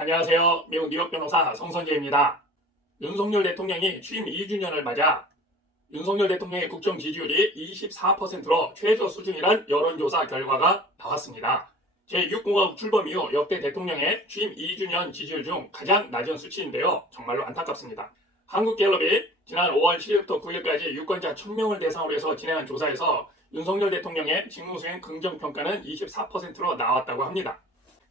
안녕하세요. 미국 뉴욕 변호사 성선재입니다. 윤석열 대통령이 취임 2주년을 맞아 윤석열 대통령의 국정 지지율이 24%로 최저 수준이란 여론조사 결과가 나왔습니다. 제6공화국 출범 이후 역대 대통령의 취임 2주년 지지율 중 가장 낮은 수치인데요. 정말로 안타깝습니다. 한국갤럽이 지난 5월 7일부터 9일까지 유권자 1000명을 대상으로 해서 진행한 조사에서 윤석열 대통령의 직무수행 긍정평가는 24%로 나왔다고 합니다.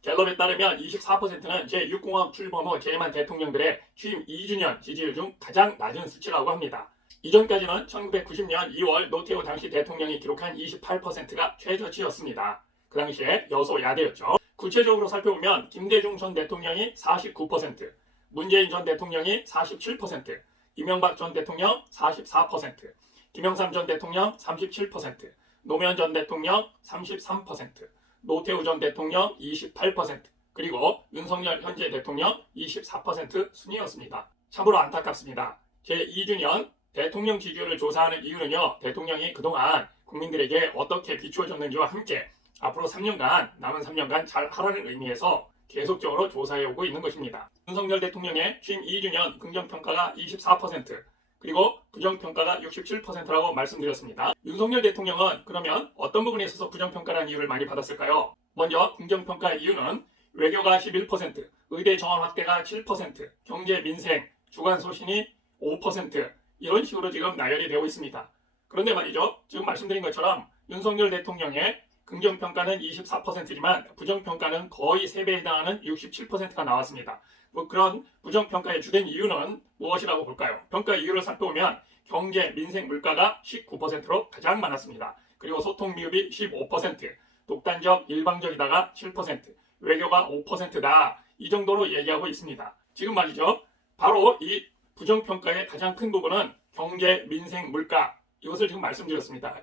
갤럽에 따르면 24%는 제6공화국 출범 후 재임한 대통령들의 취임 2주년 지지율 중 가장 낮은 수치라고 합니다. 이전까지는 1990년 2월 노태우 당시 대통령이 기록한 28%가 최저치였습니다. 그 당시에 여소야대였죠. 구체적으로 살펴보면 김대중 전 대통령이 49%, 문재인 전 대통령이 47%, 이명박 전 대통령 44%, 김영삼 전 대통령 37%, 노무현 전 대통령 33%, 노태우 전 대통령 28%, 그리고 윤석열 현재 대통령 24% 순이었습니다. 참으로 안타깝습니다. 제2주년 대통령 지지율을 조사하는 이유는요, 대통령이 그동안 국민들에게 어떻게 비추어졌는지와 함께 앞으로 3년간, 남은 3년간 잘 하라는 의미에서 계속적으로 조사해 오고 있는 것입니다. 윤석열 대통령의 취임 2주년 긍정평가가 24%, 그리고 부정평가가 67%라고 말씀드렸습니다. 윤석열 대통령은 그러면 어떤 부분에 있어서 부정평가라는 이유를 많이 받았을까요? 먼저 긍정평가의 이유는 외교가 11%, 의대 정원 확대가 7%, 경제 민생, 주간 소신이 5% 이런 식으로 지금 나열이 되고 있습니다. 그런데 말이죠. 지금 말씀드린 것처럼 윤석열 대통령의 긍정평가는 24%지만 부정평가는 거의 3배에 해당하는 67%가 나왔습니다. 그런 부정평가의 주된 이유는 무엇이라고 볼까요? 평가 이유를 살펴보면 경제, 민생, 물가가 19%로 가장 많았습니다. 그리고 소통 미흡이 15%, 독단적, 일방적이다가 7%, 외교가 5%다. 이 정도로 얘기하고 있습니다. 지금 말이죠. 바로 이 부정평가의 가장 큰 부분은 경제, 민생, 물가 이것을 지금 말씀드렸습니다.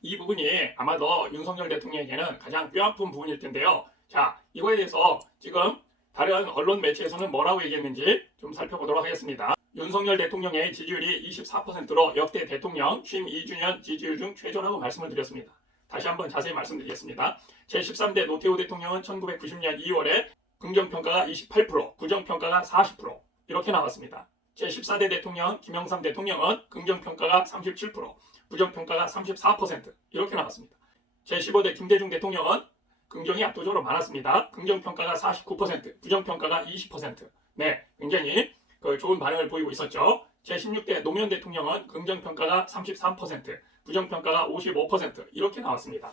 이 부분이 아마도 윤석열 대통령에게는 가장 뼈아픈 부분일 텐데요. 자, 이거에 대해서 지금 다른 언론 매체에서는 뭐라고 얘기했는지 좀 살펴보도록 하겠습니다. 윤석열 대통령의 지지율이 24%로 역대 대통령 취임 2주년 지지율 중 최저라고 말씀을 드렸습니다. 다시 한번 자세히 말씀드리겠습니다. 제13대 노태우 대통령은 1990년 2월에 긍정평가가 28%, 부정평가가 40% 이렇게 나왔습니다. 제14대 대통령 김영삼 대통령은 긍정평가가 37%, 부정평가가 34% 이렇게 나왔습니다. 제15대 김대중 대통령은 긍정이 압도적으로 많았습니다. 긍정평가가 49%, 부정평가가 20%. 네, 굉장히 좋은 반응을 보이고 있었죠. 제16대 노무현 대통령은 긍정평가가 33%, 부정평가가 55% 이렇게 나왔습니다.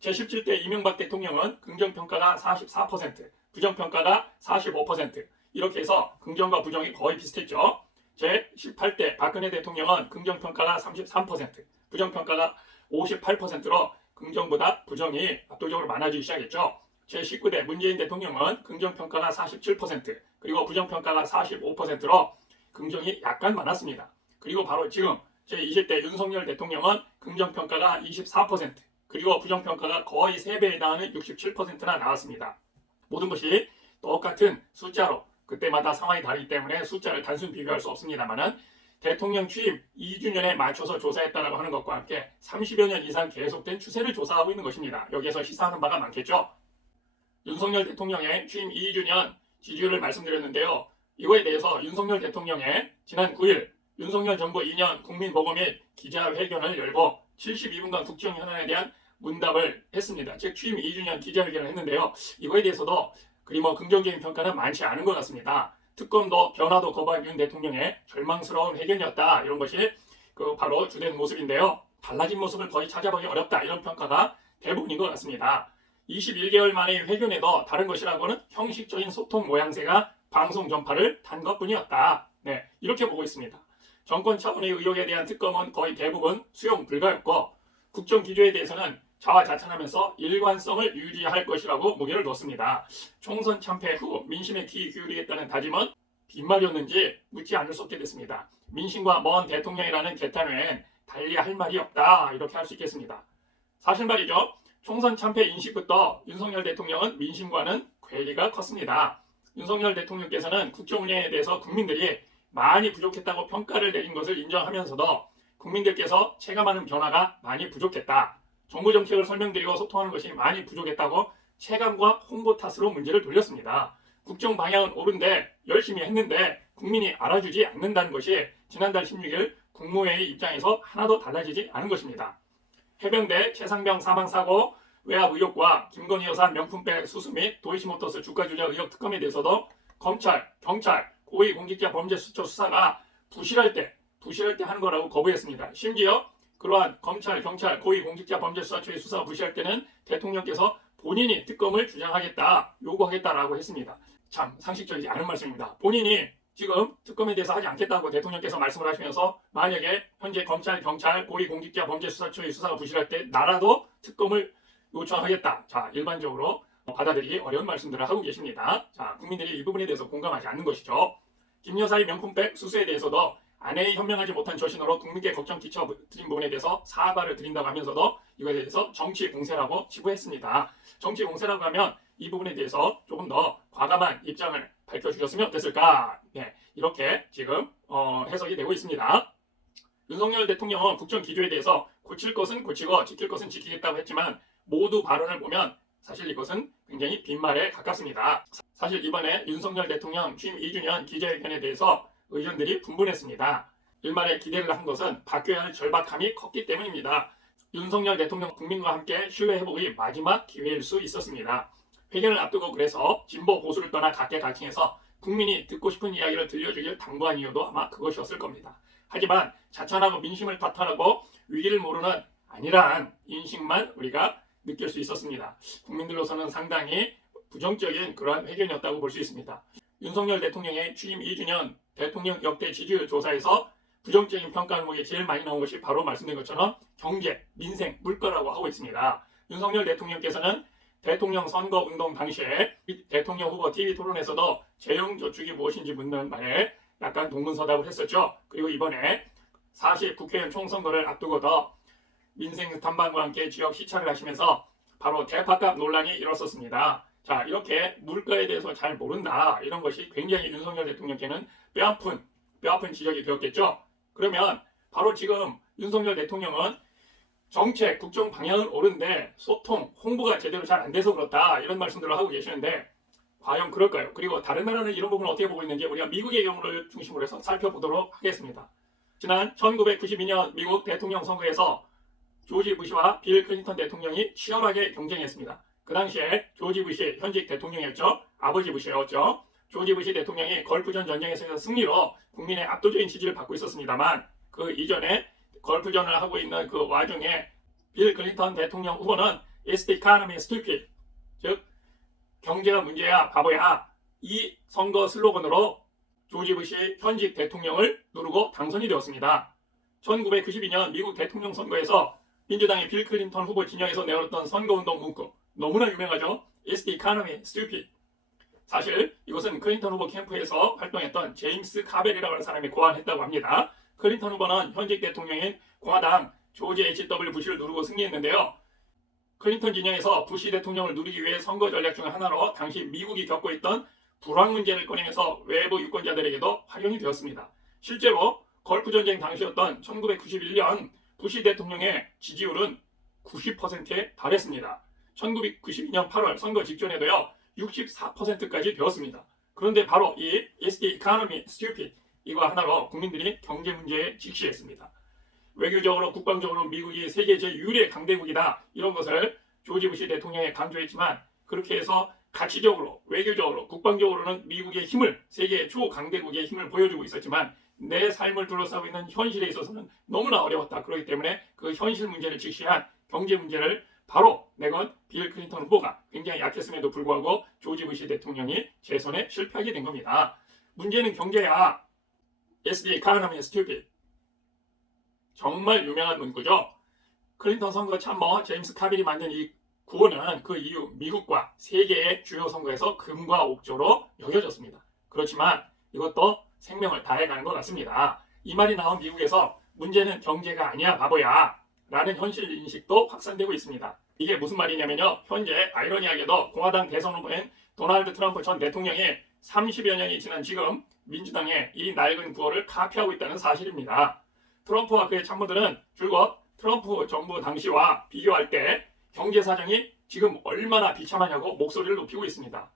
제17대 이명박 대통령은 긍정평가가 44%, 부정평가가 45% 이렇게 해서 긍정과 부정이 거의 비슷했죠. 제18대 박근혜 대통령은 긍정평가가 33%, 부정평가가 58%로 긍정보다 부정이 압도적으로 많아지기 시작했죠. 제19대 문재인 대통령은 긍정평가가 47%, 그리고 부정평가가 45%로 긍정이 약간 많았습니다. 그리고 바로 지금 제20대 윤석열 대통령은 긍정평가가 24%, 그리고 부정평가가 거의 3배에 해당하는 67%나 나왔습니다. 모든 것이 똑같은 숫자로 그때마다 상황이 다르기 때문에 숫자를 단순 비교할 수 없습니다만 대통령 취임 2주년에 맞춰서 조사했다고 하는 것과 함께 30여 년 이상 계속된 추세를 조사하고 있는 것입니다. 여기에서 시사하는 바가 많겠죠. 윤석열 대통령의 취임 2주년 지지율을 말씀드렸는데요. 이거에 대해서 윤석열 대통령의 지난 9일 윤석열 정부 2년 국민보고 및 기자회견을 열고 72분간 국정 현안에 대한 문답을 했습니다. 즉 취임 2주년 기자회견을 했는데요. 이거에 대해서도 그리 긍정적인 평가는 많지 않은 것 같습니다. 특검도 변화도 거부한 윤 대통령의 절망스러운 회견이었다. 이런 것이 바로 주된 모습인데요. 달라진 모습을 거의 찾아보기 어렵다. 이런 평가가 대부분인 것 같습니다. 21개월 만의 회견에도 다른 것이라고는 형식적인 소통 모양새가 방송 전파를 단 것뿐이었다. 네, 이렇게 보고 있습니다. 정권 차원의 의혹에 대한 특검은 거의 대부분 수용 불가였고 국정 기조에 대해서는 자화자찬하면서 일관성을 유지할 것이라고 무게를 뒀습니다. 총선 참패 후 민심에 귀 기울이겠다는 다짐은 빈말이었는지 묻지 않을 수 없게 됐습니다. 민심과 먼 대통령이라는 개탄 외엔 달리 할 말이 없다 이렇게 할 수 있겠습니다. 사실 말이죠. 총선 참패 인식부터 윤석열 대통령은 민심과는 괴리가 컸습니다. 윤석열 대통령께서는 국정 운영에 대해서 국민들이 많이 부족했다고 평가를 내린 것을 인정하면서도 국민들께서 체감하는 변화가 많이 부족했다. 정부 정책을 설명드리고 소통하는 것이 많이 부족했다고 체감과 홍보 탓으로 문제를 돌렸습니다. 국정 방향은 옳은데 열심히 했는데 국민이 알아주지 않는다는 것이 지난달 16일 국무회의 입장에서 하나도 달라지지 않은 것입니다. 해병대 최상병 사망사고 외압 의혹과 김건희 여사 명품백 수수 및 도이치모터스 주가 조작 의혹 특검에 대해서도 검찰, 경찰, 고위공직자 범죄수초 수사가 부실할 때 하는 거라고 거부했습니다. 심지어 그러한 검찰, 경찰, 고위공직자 범죄수사처의 수사가 부실할 때는 대통령께서 본인이 특검을 주장하겠다, 요구하겠다라고 했습니다. 참 상식적이지 않은 말씀입니다. 본인이 지금 특검에 대해서 하지 않겠다고 대통령께서 말씀을 하시면서 만약에 현재 검찰, 경찰, 고위공직자 범죄수사처의 수사가 부실할 때 나라도 특검을 요청하겠다. 자, 일반적으로 받아들이기 어려운 말씀들을 하고 계십니다. 자, 국민들이 이 부분에 대해서 공감하지 않는 것이죠. 김 여사의 명품백 수수에 대해서도 아내의 현명하지 못한 처신으로 국민께 걱정 끼쳐드린 부분에 대해서 사과를 드린다고 하면서도 이거에 대해서 정치 공세라고 치부했습니다. 정치 공세라고 하면 이 부분에 대해서 조금 더 과감한 입장을 밝혀주셨으면 어땠을까? 네, 이렇게 지금 해석이 되고 있습니다. 윤석열 대통령은 국정 기조에 대해서 고칠 것은 고치고 지킬 것은 지키겠다고 했지만 모두 발언을 보면 사실 이것은 굉장히 빈말에 가깝습니다. 사실 이번에 윤석열 대통령 취임 2주년 기자회견에 대해서 의견들이 분분했습니다. 일말에 기대를 한 것은 바뀌어야 할 절박함이 컸기 때문입니다. 윤석열 대통령 국민과 함께 신뢰 회복의 마지막 기회일 수 있었습니다. 회견을 앞두고 그래서 진보 보수를 떠나 각계각층에서 국민이 듣고 싶은 이야기를 들려주길 당부한 이유도 아마 그것이었을 겁니다. 하지만 자천하고 민심을 탓하라고 위기를 모르는 아니란 인식만 우리가 느낄 수 있었습니다. 국민들로서는 상당히 부정적인 그러한 회견이었다고 볼 수 있습니다. 윤석열 대통령의 취임 2주년 대통령 역대 지지율 조사에서 부정적인 평가 항목이 제일 많이 나온 것이 바로 말씀드린 것처럼 경제, 민생, 물가라고 하고 있습니다. 윤석열 대통령께서는 대통령 선거운동 당시에 대통령 후보 TV 토론에서도 재형저축이 무엇인지 묻는 말에 약간 동문서답을 했었죠. 그리고 이번에 40 국회의원 총선거를 앞두고도 민생 탐방과 함께 지역 시찰을 하시면서 바로 대파값 논란이 일었었습니다. 자, 이렇게 물가에 대해서 잘 모른다, 이런 것이 굉장히 윤석열 대통령께는 뼈아픈 지적이 되었겠죠. 그러면 바로 지금 윤석열 대통령은 정책, 국정 방향은 옳은데 소통, 홍보가 제대로 잘 안 돼서 그렇다, 이런 말씀들을 하고 계시는데 과연 그럴까요? 그리고 다른 나라는 이런 부분을 어떻게 보고 있는지 우리가 미국의 경우를 중심으로 해서 살펴보도록 하겠습니다. 지난 1992년 미국 대통령 선거에서 조지 부시와 빌 클린턴 대통령이 치열하게 경쟁했습니다. 그 당시에 조지 부시 현직 대통령이었죠. 아버지 부시였죠. 조지 부시 대통령이 걸프전 전쟁에서 승리로 국민의 압도적인 지지를 받고 있었습니다만 그 이전에 걸프전을 하고 있는 그 와중에 빌 클린턴 대통령 후보는 It's the economy, stupid. 즉 경제가 문제야, 바보야. 이 선거 슬로건으로 조지 부시 현직 대통령을 누르고 당선이 되었습니다. 1992년 미국 대통령 선거에서 민주당의 빌 클린턴 후보 진영에서 내걸었던 선거운동 문구 너무나 유명하죠. It's the economy, stupid. 사실 이것은 클린턴 후보 캠프에서 활동했던 제임스 카벨이라고 하는 사람이 고안했다고 합니다. 클린턴 후보는 현직 대통령인 공화당 조지 H.W. 부시를 누르고 승리했는데요. 클린턴 진영에서 부시 대통령을 누리기 위해 선거 전략 중 하나로 당시 미국이 겪고 있던 불황 문제를 꺼내면서 외부 유권자들에게도 활용이 되었습니다. 실제로 걸프 전쟁 당시였던 1991년 부시 대통령의 지지율은 90%에 달했습니다. 1992년 8월 선거 직전에도요 64%까지 되었습니다. 그런데 바로 이 It's the economy, stupid 이거 하나로 국민들이 경제 문제에 직시했습니다. 외교적으로 국방적으로 미국이 세계 제6의 강대국이다, 이런 것을 조지 부시 대통령이 강조했지만 그렇게 해서 가치적으로, 외교적으로, 국방적으로는 미국의 힘을, 세계 초강대국의 힘을 보여주고 있었지만 내 삶을 둘러싸고 있는 현실에 있어서는 너무나 어려웠다. 그렇기 때문에 그 현실 문제를 직시한 경제 문제를 바로 내건 빌 클린턴 후보가 굉장히 약했음에도 불구하고 조지 부시 대통령이 재선에 실패하게 된 겁니다. 문제는 경제야. It's the economy, stupid. 정말 유명한 문구죠. 클린턴 선거 참모 제임스 카빌이 만든 이 구호는 그 이후 미국과 세계의 주요 선거에서 금과 옥조로 여겨졌습니다. 그렇지만 이것도 생명을 다해가는 것 같습니다. 이 말이 나온 미국에서 문제는 경제가 아니야, 바보야 라는 현실 인식도 확산되고 있습니다. 이게 무슨 말이냐면요, 현재 아이러니하게도 공화당 대선 후보인 도널드 트럼프 전 대통령이 30여 년이 지난 지금 민주당의 이 낡은 구호를 카피하고 있다는 사실입니다. 트럼프와 그의 참모들은 줄곧 트럼프 정부 당시와 비교할 때 경제 사정이 지금 얼마나 비참하냐고 목소리를 높이고 있습니다.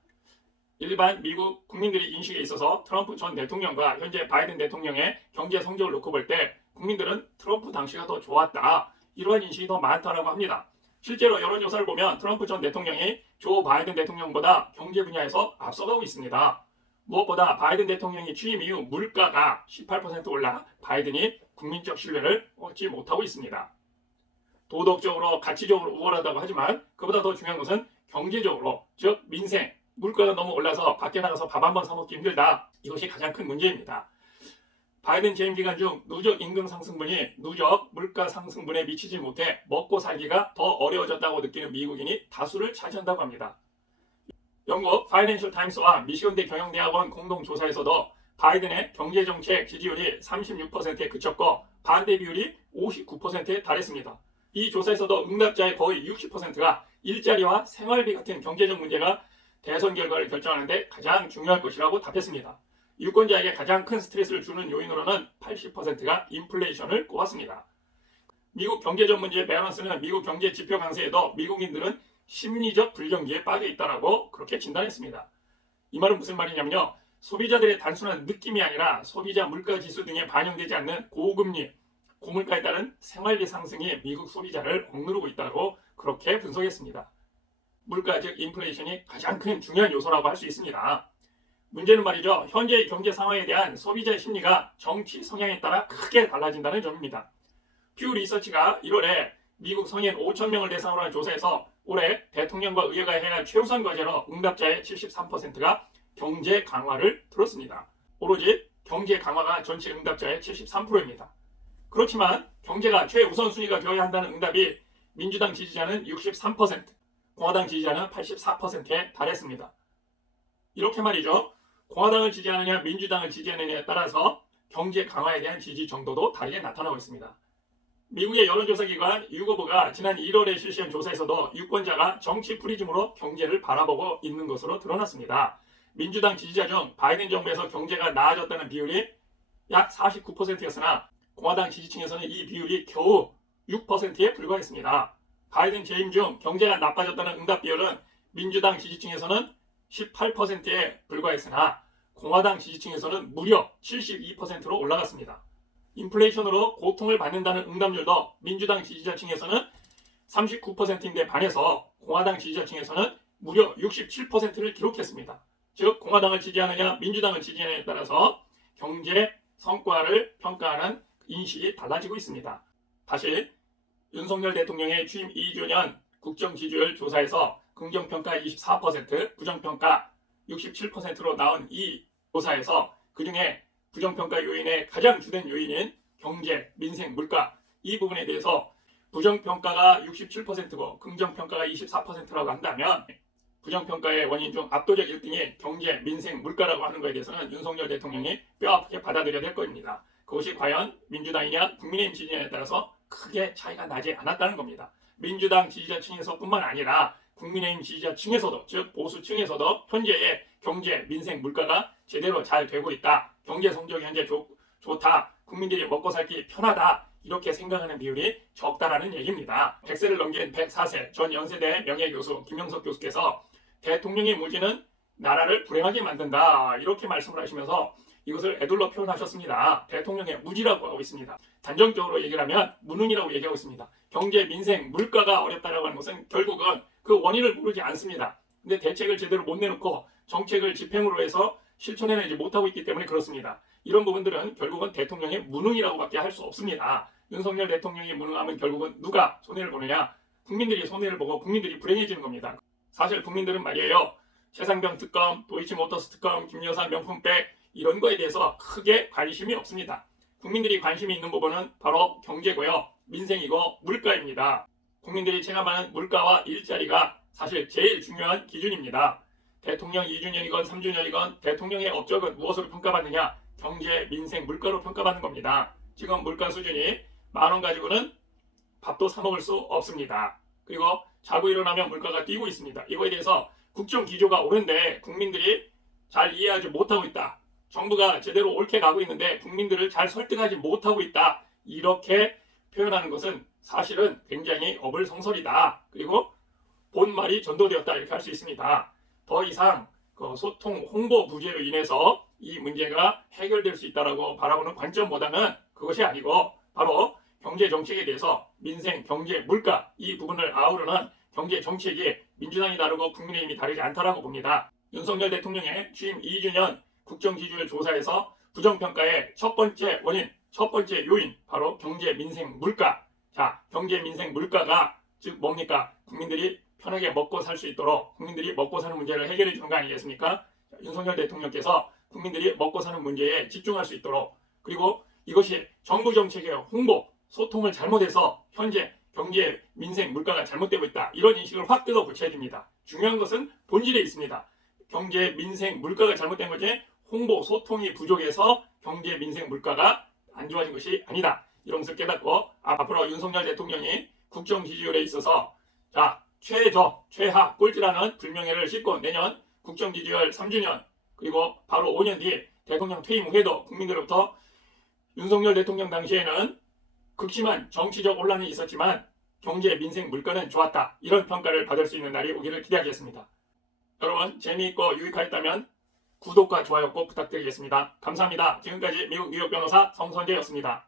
일반 미국 국민들의 인식에 있어서 트럼프 전 대통령과 현재 바이든 대통령의 경제 성적을 놓고 볼 때 국민들은 트럼프 당시가 더 좋았다. 이러한 인식이 더 많다라고 합니다. 실제로 여론조사를 보면 트럼프 전 대통령이 조 바이든 대통령보다 경제 분야에서 앞서가고 있습니다. 무엇보다 바이든 대통령이 취임 이후 물가가 18% 올라 바이든이 국민적 신뢰를 얻지 못하고 있습니다. 도덕적으로 가치적으로 우월하다고 하지만 그보다 더 중요한 것은 경제적으로, 즉 민생, 물가가 너무 올라서 밖에 나가서 밥 한 번 사 먹기 힘들다. 이것이 가장 큰 문제입니다. 바이든 재임 기간 중 누적 임금 상승분이 누적 물가 상승분에 미치지 못해 먹고 살기가 더 어려워졌다고 느끼는 미국인이 다수를 차지한다고 합니다. 영국 파이낸셜 타임스와 미시건대 경영대학원 공동조사에서도 바이든의 경제정책 지지율이 36%에 그쳤고 반대 비율이 59%에 달했습니다. 이 조사에서도 응답자의 거의 60%가 일자리와 생활비 같은 경제적 문제가 대선 결과를 결정하는데 가장 중요할 것이라고 답했습니다. 유권자에게 가장 큰 스트레스를 주는 요인으로는 80%가 인플레이션을 꼽았습니다. 미국 경제적 문제 밸런스는 미국 경제 지표 강세에도 미국인들은 심리적 불경기에 빠져 있다라고 그렇게 진단했습니다. 이 말은 무슨 말이냐면요. 소비자들의 단순한 느낌이 아니라 소비자 물가 지수 등에 반영되지 않는 고금리, 고물가에 따른 생활비 상승이 미국 소비자를 억누르고 있다고 그렇게 분석했습니다. 물가 즉 인플레이션이 가장 큰 중요한 요소라고 할 수 있습니다. 문제는 말이죠. 현재의 경제 상황에 대한 소비자의 심리가 정치 성향에 따라 크게 달라진다는 점입니다. 퓨 리서치가 1월에 미국 성인 5,000명을 대상으로 한 조사에서 올해 대통령과 의회가 해야 할 최우선 과제로 응답자의 73%가 경제 강화를 들었습니다. 오로지 경제 강화가 전체 응답자의 73%입니다. 그렇지만 경제가 최우선순위가 되어야 한다는 응답이 민주당 지지자는 63%, 공화당 지지자는 84%에 달했습니다. 이렇게 말이죠. 공화당을 지지하느냐 민주당을 지지하느냐에 따라서 경제 강화에 대한 지지 정도도 다르게 나타나고 있습니다. 미국의 여론조사 기관 유거브가 지난 1월에 실시한 조사에서도 유권자가 정치 프리즘으로 경제를 바라보고 있는 것으로 드러났습니다. 민주당 지지자 중 바이든 정부에서 경제가 나아졌다는 비율이 약 49%였으나 공화당 지지층에서는 이 비율이 겨우 6%에 불과했습니다. 바이든 재임 중 경제가 나빠졌다는 응답 비율은 민주당 지지층에서는 18%에 불과했으나 공화당 지지층에서는 무려 72%로 올라갔습니다. 인플레이션으로 고통을 받는다는 응답률도 민주당 지지자층에서는 39%인데 반해서 공화당 지지자층에서는 무려 67%를 기록했습니다. 즉 공화당을 지지하느냐 민주당을 지지하느냐에 따라서 경제 성과를 평가하는 인식이 달라지고 있습니다. 다시 윤석열 대통령의 취임 2주년 국정 지지율 조사에서 긍정평가 24%, 부정평가 67%로 나온 이 조사에서 그중에 부정평가 요인의 가장 주된 요인인 경제, 민생, 물가 이 부분에 대해서 부정평가가 67%고 긍정평가가 24%라고 한다면 부정평가의 원인 중 압도적 1등이 경제, 민생, 물가라고 하는 것에 대해서는 윤석열 대통령이 뼈아프게 받아들여야 될 것입니다. 그것이 과연 민주당이냐 국민의힘 지지냐에 따라서 크게 차이가 나지 않았다는 겁니다. 민주당 지지자층에서뿐만 아니라 국민의힘 지지자층에서도 즉 보수층에서도 현재의 경제, 민생, 물가가 제대로 잘 되고 있다. 경제 성적이 현재 좋다. 국민들이 먹고 살기 편하다. 이렇게 생각하는 비율이 적다라는 얘기입니다. 100세를 넘긴 104세 전 연세대 명예교수 김영석 교수께서 대통령의 무지는 나라를 불행하게 만든다. 이렇게 말씀을 하시면서 이것을 에둘러 표현하셨습니다. 대통령의 무지라고 하고 있습니다. 단정적으로 얘기를 하면 무능이라고 얘기하고 있습니다. 경제, 민생, 물가가 어렵다라고 하는 것은 결국은 그 원인을 모르지 않습니다. 근데 대책을 제대로 못 내놓고 정책을 집행으로 해서 실천해내지 못하고 있기 때문에 그렇습니다. 이런 부분들은 결국은 대통령의 무능이라고밖에 할 수 없습니다. 윤석열 대통령의 무능함은 결국은 누가 손해를 보느냐? 국민들이 손해를 보고 국민들이 불행해지는 겁니다. 사실 국민들은 말이에요. 최상병 특검, 도이치모터스 특검, 김여사 명품백 이런 거에 대해서 크게 관심이 없습니다. 국민들이 관심이 있는 부분은 바로 경제고요. 민생이고 물가입니다. 국민들이 체감하는 물가와 일자리가 사실 제일 중요한 기준입니다. 대통령 2주년이건 3주년이건 대통령의 업적은 무엇으로 평가받느냐? 경제, 민생, 물가로 평가받는 겁니다. 지금 물가 수준이 10,000원 가지고는 밥도 사 먹을 수 없습니다. 그리고 자고 일어나면 물가가 뛰고 있습니다. 이거에 대해서 국정 기조가 옳은데 국민들이 잘 이해하지 못하고 있다. 정부가 제대로 옳게 가고 있는데 국민들을 잘 설득하지 못하고 있다. 이렇게 표현하는 것은 사실은 굉장히 어불성설이다. 그리고 본말이 전도되었다. 이렇게 할 수 있습니다. 더 이상 그 소통 홍보 부재로 인해서 이 문제가 해결될 수 있다라고 바라보는 관점보다는 그것이 아니고 바로 경제 정책에 대해서 민생, 경제, 물가 이 부분을 아우르는 경제 정책이 민주당이 다르고 국민의힘이 다르지 않다라고 봅니다. 윤석열 대통령의 취임 2주년 국정 지지율 조사에서 부정평가의 첫 번째 원인, 첫 번째 요인 바로 경제, 민생, 물가. 자, 경제, 민생, 물가가 즉 뭡니까? 국민들이 편하게 먹고 살 수 있도록 국민들이 먹고 사는 문제를 해결해 주는 거 아니겠습니까? 자, 윤석열 대통령께서 국민들이 먹고 사는 문제에 집중할 수 있도록 그리고 이것이 정부 정책의 홍보, 소통을 잘못해서 현재 경제, 민생, 물가가 잘못되고 있다. 이런 인식을 확 뜯어 고쳐야 됩니다. 중요한 것은 본질에 있습니다. 경제, 민생, 물가가 잘못된 거지 홍보, 소통이 부족해서 경제, 민생, 물가가 안 좋아진 것이 아니다. 이런 것을 깨닫고 앞으로 윤석열 대통령이 국정 지지율에 있어서 자 최저, 최하, 꼴찌라는 불명예를 싣고 내년 국정 지지율 3주년 그리고 바로 5년 뒤 대통령 퇴임 후에도 국민들로부터 윤석열 대통령 당시에는 극심한 정치적 혼란이 있었지만 경제, 민생, 물가는 좋았다. 이런 평가를 받을 수 있는 날이 오기를 기대하겠습니다. 여러분 재미있고 유익하였다면 구독과 좋아요 꼭 부탁드리겠습니다. 감사합니다. 지금까지 미국 뉴욕 변호사 성선재였습니다.